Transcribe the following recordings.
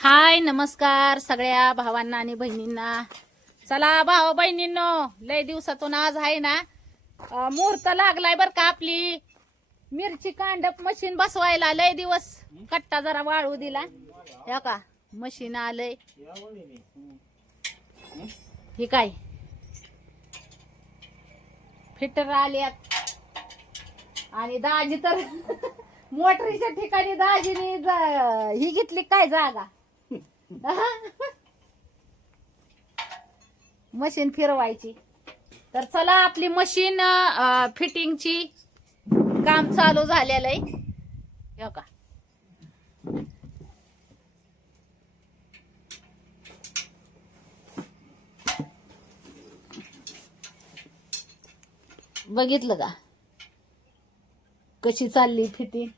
हाय नमस्कार सगळ्या भावांना आणि बहिणींना. चला भावा बहिणींनो लय दिवसातून आज आहे ना मुहूर्त लागलाय बर का आपली. मिरची कांडप मशीन बसवायला लय दिवस कट्टा जरा वाळू दिला. या का मशीन आलंय. ही काय? फिटर आल्यात. आणि दाजी तर मोटरीच्या ठिकाणी दाजीने ही घेतली काय जागा? मशीन फिरवायची. तर चला आपली मशीन फिटिंगची काम चालू झालेलं आहे. का बघितलं का? कशी चालली फिटिंग?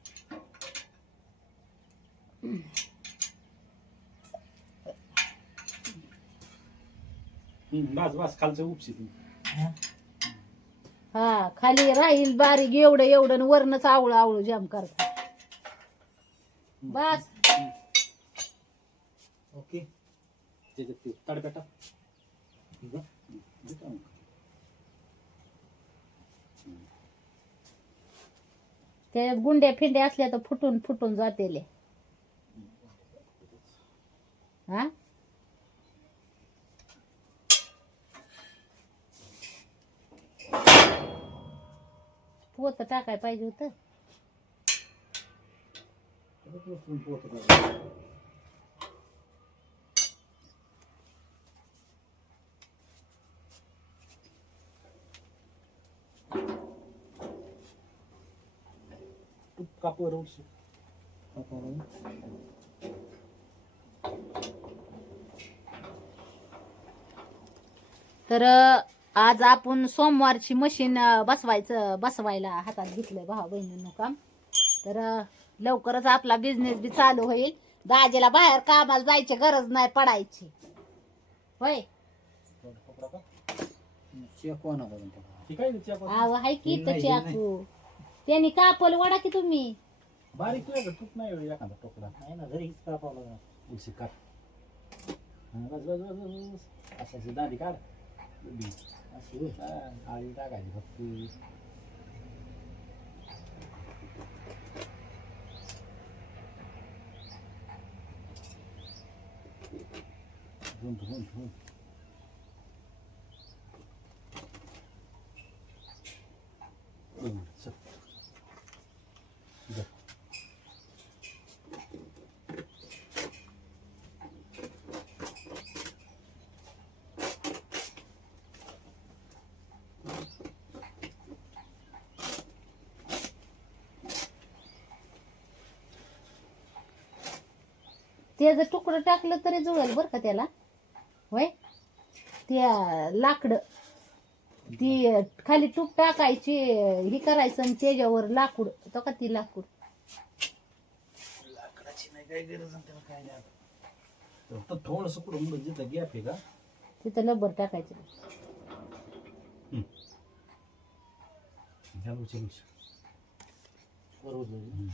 बस बस खालचं हा खाली राहील बारीक एवढं एवढं आणि वरनच आवळू आवळू जाम करता बस. ओके. त्याच्यात ते तडपेटा मग. त्याच्यात गुंड्या फिंड्या असल्या तर फुटून फुटून जातेले. हा? पोत टाकाय पाहिजे होतं परत उचलून पोहत राहा. तू कापूर उठशी कापावर. तर अं, आज आपण सोमवारची मशीन बसवायचं बसवायला हातात घेतलंय भावा बहिणींनो काम तर लवकरच आपला बिझनेस बी चालू होईल. दाजेला बाहेर कामाला जायची गरज नाही पडायची. होय? का? चेक कोणा बघून टाका. ठीक आहे ना, चिया पासून. आव हाय की नाही, तशी हे आकू त्यांनी कापल वडा की तुम्ही? बारीक तूप नाही एवढं एखादा टोकला नाही ना घरीच कापावं लागणार. उलशी काढ. बस बस बस असं दाढी काढ बी. असं होय. हा, आळी टाकायची फक्त रुंद रुंद रुंद रुंद, चल. जा. ते जर तुकडं टाकलं तरी जुळेल बरं का त्याला. होय? त्या लाकडं. ती खाली तूप टाकायची ही करायचं आणि त्याच्यावर लाकूड तो का ती लाकूड? लाकडाची नाही काय गरज आणि त्याला काय नाही. फक्त थोडस मुलं जिथं गॅप आहे का? तिथं लब्बर टाकायचं. उचलून.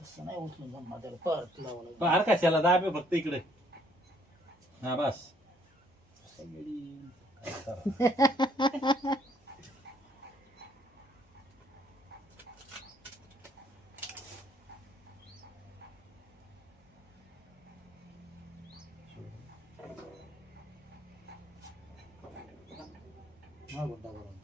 तसं नाही उचलून जमणार त्याला परत लावावं लागेल. अरे कशाला दाबे फक्त इकडे हा बस काय करा. मागून टाका बरं.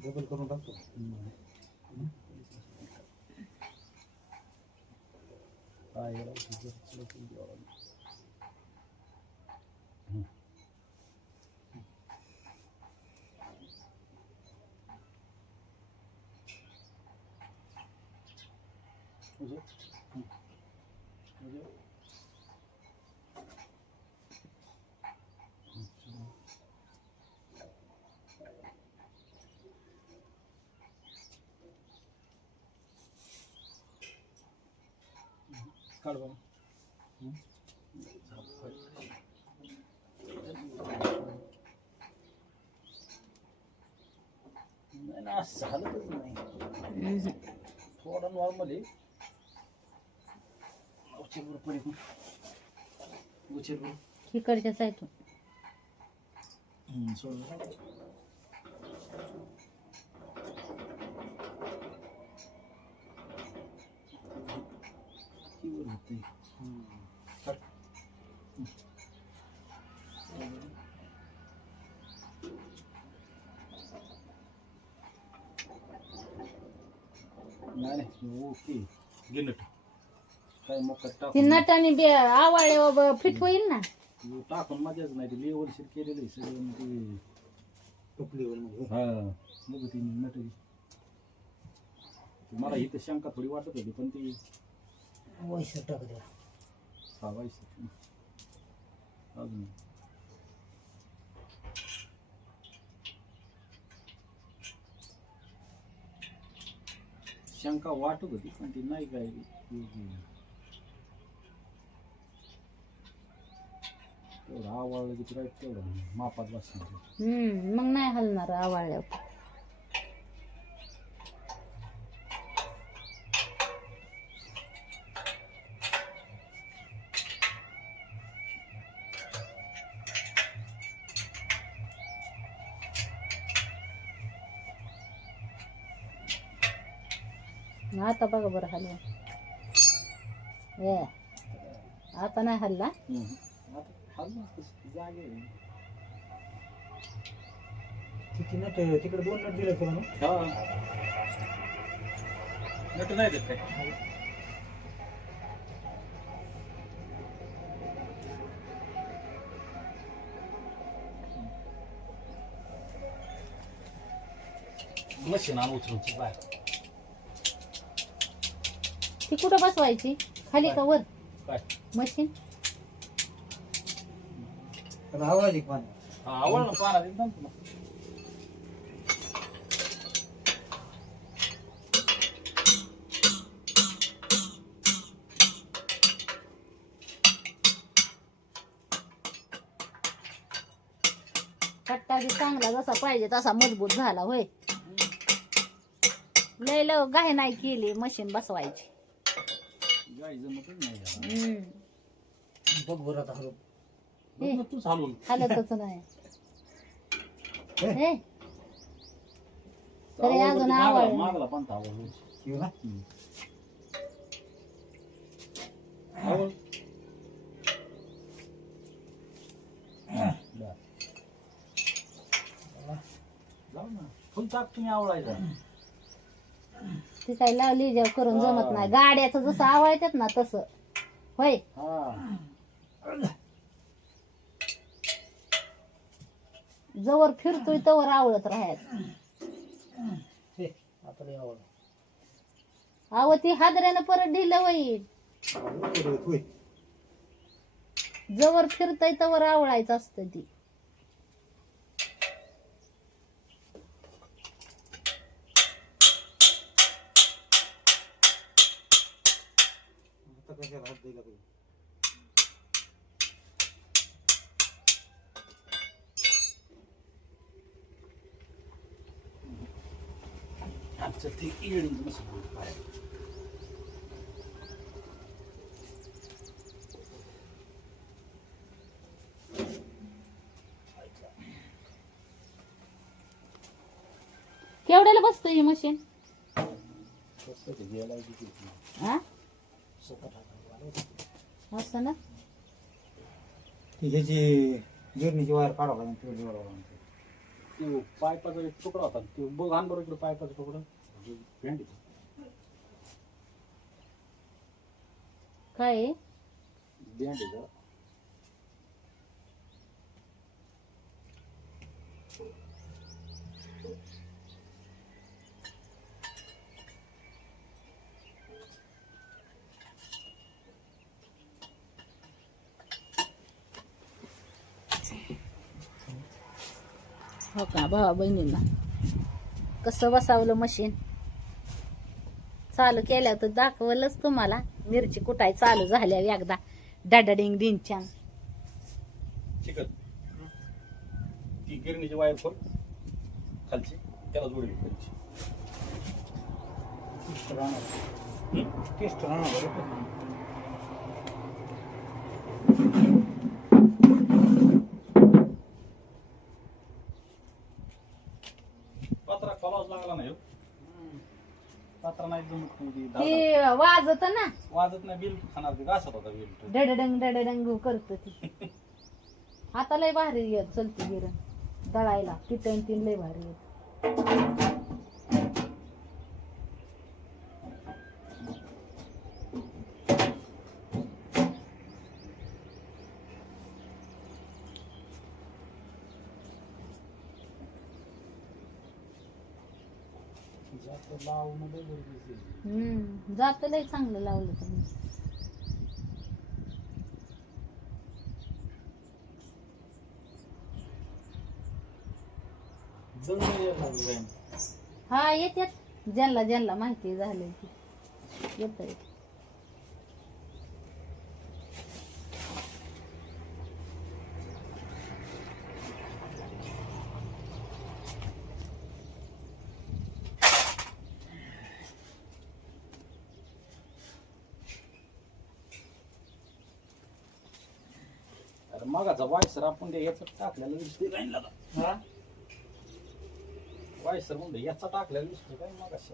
डबल करून टाकतो काय याला उचल, काढ ना असं झालंच नाही. थोडा नॉर्मल आहे पडे इकडच्या साईडून सोड बरं. किती वर होतंय? काढ. नाही नाही ओके गेलं काय मग ती टाकून नटाने बे आवाळे फिट होईल ना टाकून मजाच नाही ते लेवलशीर केलेलं आहे सगळं मग ते टोपलीवर मध्ये हा बघ ती नटली मला इथं शंका थोडी वाटत होती पण ती वैस टाक द्या. अजून. शंका वाटत होती पण ती नाही काय तेवढं आवडलं की तुला तेवढं मापात बसणार. हम्म मग नाही हलणार आवाळ्यावर आता बघा बरं हलवा ये आता नाही हल्ला. किती नट तिकडे दोन नट दिले तुला ना? हा. नट नाही देत काय? मशीन आणून उचलून बाहेर. ती कुठं बसवायची? खाली का वर? काय? मशीन? हा आवड ना एकदम. तुला कट्टा बी चांगला जसा पाहिजे तसा मजबूत झाला होय. लय लव गाय नाही केली मशीन बसवायची गाय जमतच नाही याला. हम्म. बघ बरं आता हलव. बघ ना तूच हालून हालतच नाही हे, तरी अजून मागला आवड मागला पण आवड येऊ ना आवड बरं. जाऊ ना फुल टाक तुम्ही आवडायचा ती काही लावली जेव्हा करून जमत नाही. गाड्याचं जसं आवडतात ना तसं. होय? हा. जवळ फिरतोय तवर राहायचं हे लय आवड. अहो ती हादऱ्यानं परत ढिलं होईल जवळ फिरतय तवर आवडायचं असतं ती. आमचं ते इडीच नसतं बाहेर. केवढ्याला बसतं ही मशीन. हा. असं ना ह्याची गिरणीची वायर काढावं लागेल पायपाचा एक तुकडा होता ते बघ आण बरोबर इकडे पायपाचा तुकडा काय? आहे? हो का? भावा बहिणींना. कसं बसावलं मशीन? चालू केल्या तर दाखवलंच तुम्हाला. मिरची कुटाय चालू झाल्या एकदा. डाडाडिंग दिन छान चिकन. ती गिरणीची वायर खोल. खालची. त्याला जोडली खालची. टेस्ट राहणार टेस्ट राहणार बरं. पत्रा खोलाच लागला नाही हो. पत्रा नाही जमत नाही ती ते. वाजत ना. वाजत नाही बिल खाणार ते घासत होता बिल. डडडंग डडडंग करत ती. आता लय भारी येत चलती गिरण दळायला पिटन तीन लय भारी येत जास्त लावणं लय गरजेचं आहे. हम्म. जात लय चांगलं लावलं तुम्ही हा येतात ज्यांना ज्यांना माहिती झालंय ते. येत मगाचा वायसर आपण ते याचा टाकलेला दिसतोय लाईनला हा? वायसर म्हणजे याचा टाकलेला दिसतोय काय मगाशी